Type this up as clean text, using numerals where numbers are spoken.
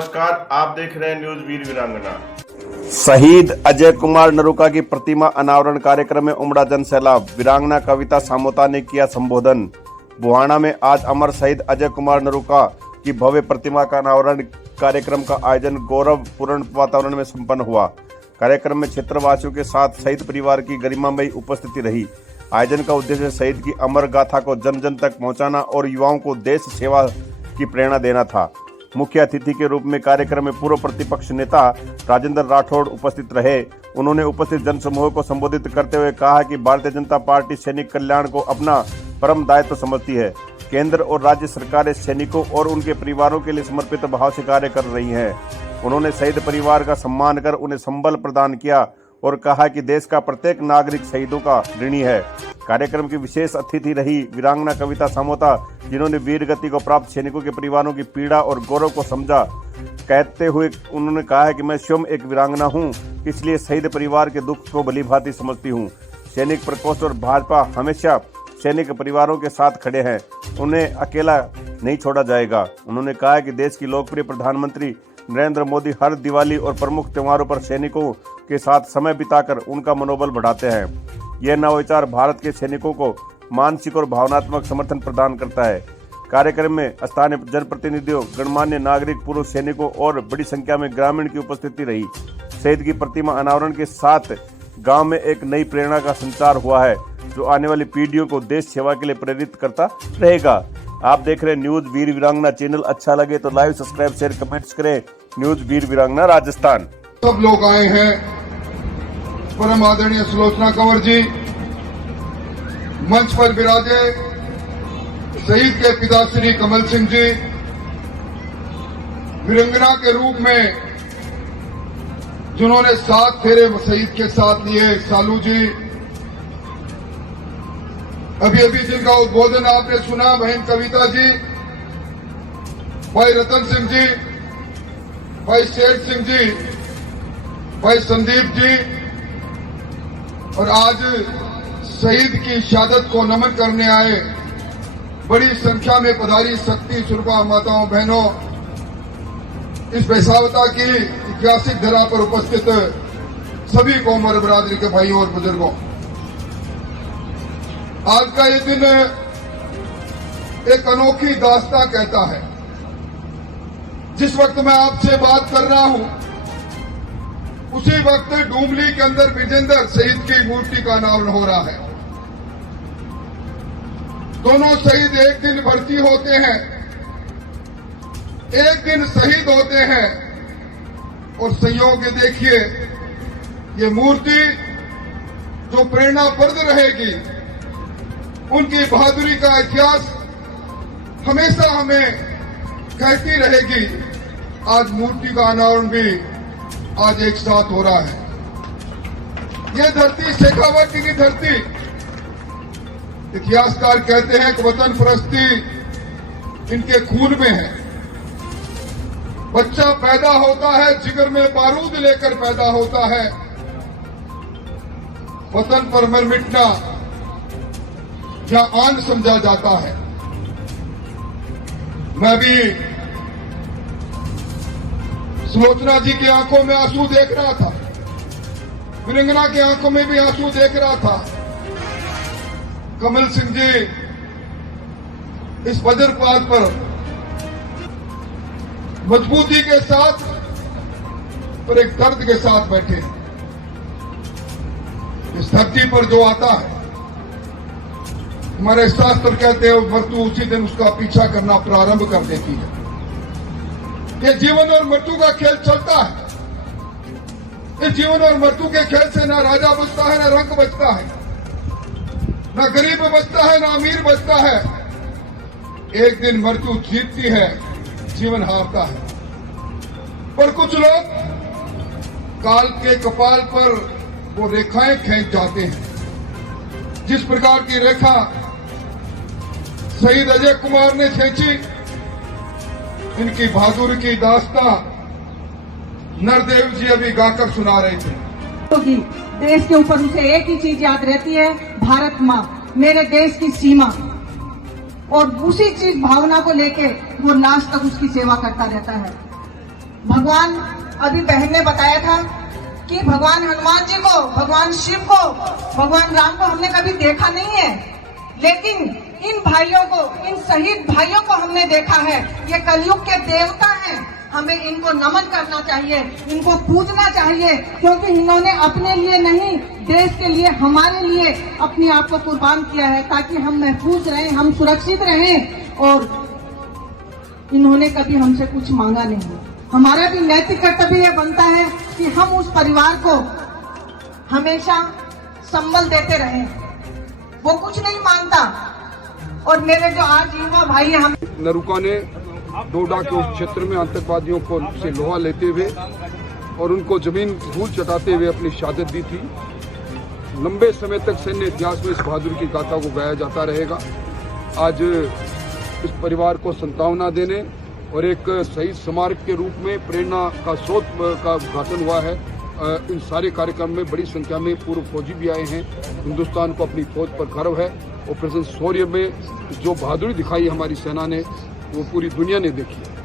नमस्कार, आप देख रहे हैं न्यूज वीर वीरांगना। शहीद अजय कुमार नरूका की प्रतिमा अनावरण कार्यक्रम में उमड़ा जन सैलाब। वीरांगना कविता सामोता ने किया संबोधन। बुहाना में आज अमर शहीद अजय कुमार नरूका की भव्य प्रतिमा का अनावरण कार्यक्रम का आयोजन गौरवपूर्ण वातावरण में संपन्न हुआ। कार्यक्रम में क्षेत्रवासियों के साथ शहीद परिवार की गरिमामयी उपस्थिति रही। आयोजन का उद्देश्य शहीद की अमर गाथा को जन जन तक पहुंचाना और युवाओं को देश सेवा की प्रेरणा देना था। मुख्य अतिथि के रूप में कार्यक्रम में पूर्व प्रतिपक्ष नेता राजेंद्र राठौड़ उपस्थित रहे। उन्होंने उपस्थित जनसमूह को संबोधित करते हुए कहा कि भारतीय जनता पार्टी सैनिक कल्याण को अपना परम दायित्व समझती है। केंद्र और राज्य सरकारें सैनिकों और उनके परिवारों के लिए समर्पित भाव से कार्य कर रही हैं। उन्होंने शहीद परिवार का सम्मान कर उन्हें संबल प्रदान किया और कहा कि देश का प्रत्येक नागरिक शहीदों का ऋणी है। कार्यक्रम की विशेष अतिथि रही वीरांगना कविता सामोता, जिन्होंने वीर गति को प्राप्त सैनिकों के परिवारों की पीड़ा और गौरव को समझा। कहते हुए उन्होंने कहा कि मैं स्वयं एक वीरांगना हूं, इसलिए शहीद परिवार के दुख को भली भांति समझती हूं। सैनिक प्रकोष्ठ और भाजपा हमेशा सैनिक परिवारों के साथ खड़े हैं, उन्हें अकेला नहीं छोड़ा जाएगा। उन्होंने कहा कि देश की लोकप्रिय प्रधानमंत्री नरेंद्र मोदी हर दिवाली और प्रमुख त्योहारों पर सैनिकों के साथ समय बिताकर उनका मनोबल बढ़ाते हैं। यह नवविचार भारत के सैनिकों को मानसिक और भावनात्मक समर्थन प्रदान करता है। कार्यक्रम में स्थानीय जनप्रतिनिधियों, गणमान्य नागरिक, पूर्व सैनिकों और बड़ी संख्या में ग्रामीण की उपस्थिति रही। शहीद की प्रतिमा अनावरण के साथ गांव में एक नई प्रेरणा का संचार हुआ है, जो आने वाली पीढ़ियों को देश सेवा के लिए प्रेरित करता रहेगा। आप देख रहे हैं न्यूज वीर वीरांगना। चैनल अच्छा लगे तो लाइक, सब्सक्राइब, शेयर, कमेंट्स करें। न्यूज वीर वीरांगना, राजस्थान। सब लोग आए हैं। परम आदरणीय सुलोचना कंवर जी मंच पर विराजे, शहीद के पिता श्री कमल सिंह जी, वीरांगना के रूप में जिन्होंने 7 फेरे शहीद के साथ लिए, सालू जी, अभी अभी जिनका उद्बोधन आपने सुना, बहन कविता जी, भाई रतन सिंह जी, भाई शेर सिंह जी, भाई संदीप जी, और आज शहीद की शहादत को नमन करने आए बड़ी संख्या में पधारी शक्ति सुरभा माताओं बहनों, इस बैसावता की ऐतिहासिक धरा पर उपस्थित सभी कौमर बरादरी के भाइयों और बुजुर्गों, आज का ये दिन एक अनोखी दास्तां कहता है। जिस वक्त मैं आपसे बात कर रहा हूं, उसी वक्त डूमली के अंदर विजेंद्र शहीद की मूर्ति का अनावरण हो रहा है। दोनों शहीद एक दिन भर्ती होते हैं, एक दिन शहीद होते हैं, और संयोग देखिए, ये मूर्ति जो प्रेरणाप्रद रहेगी, उनकी बहादुरी का इतिहास हमेशा हमें कहती रहेगी। आज मूर्ति का अनावरण भी आज एक साथ हो रहा है। ये धरती शेखावटी की धरती, इतिहासकार कहते हैं कि वतन परस्ती इनके खून में है। बच्चा पैदा होता है, जिगर में बारूद लेकर पैदा होता है। वतन पर मर मिटना जहां आन समझा जाता है। मैं भी सुलोचना जी की आंखों में आंसू देख रहा था, वीरांगना की आंखों में भी आंसू देख रहा था। कमल सिंह जी इस वज्रपात पर मजबूती के साथ और एक दर्द के साथ बैठे हैं। इस धरती पर जो आता है, हमारे शास्त्र कहते हैं, मृत्यु उसी दिन उसका पीछा करना प्रारंभ कर देती है। ये जीवन और मृत्यु का खेल चलता है। इस जीवन और मृत्यु के खेल से ना राजा बचता है, ना रंग बचता है, ना गरीब बचता है, ना अमीर बचता है। एक दिन मृत्यु जीतती है, जीवन हारता है। पर कुछ लोग काल के कपाल पर वो रेखाएं खींच जाते हैं। जिस प्रकार की रेखा शहीद अजय कुमार ने खींची, इनकी बहादुरी की दास्तां नरदेव जी अभी गाकर सुना रहे थे। होगी देश के ऊपर उसे एक ही चीज याद रहती है, भारत माँ, मेरे देश की सीमा, और उसी चीज भावना को लेके वो लास्ट तक उसकी सेवा करता रहता है। भगवान, अभी बहन ने बताया था कि भगवान हनुमान जी को, भगवान शिव को, भगवान राम को हमने कभी देखा नहीं है, लेकिन इन भाइयों को, इन शहीद भाइयों को हमने देखा है। ये कलयुग के देवता हैं, हमें इनको नमन करना चाहिए, इनको पूजना चाहिए, क्योंकि इन्होंने अपने लिए नहीं, देश के लिए, हमारे लिए अपने आप को कुर्बान किया है, ताकि हम महफूज रहें, हम सुरक्षित रहें। और इन्होंने कभी हमसे कुछ मांगा नहीं। हमारा भी नैतिक कर्तव्य यह बनता है कि हम उस परिवार को हमेशा संबल देते रहें। वो कुछ नहीं मांगता। और मेरे जो आज युवा भाई हैं, हम नरूका ने डोडा के उस क्षेत्र में आतंकवादियों को से लोहा लेते हुए और उनको जमीन धूल चटाते हुए अपनी शहादत दी थी। लंबे समय तक सैन्य इतिहास में इस बहादुरी की गाथा को गाया जाता रहेगा। आज इस परिवार को सांत्वना देने और एक शहीद स्मारक के रूप में प्रेरणा का स्रोत का उद्घाटन हुआ है। इन सारे कार्यक्रम में बड़ी संख्या में पूर्व फौजी भी आए हैं। हिंदुस्तान को अपनी फौज पर गर्व है। ऑपरेशन शौर्य में जो बहादुरी दिखाई हमारी सेना ने, वो पूरी दुनिया ने देखी है।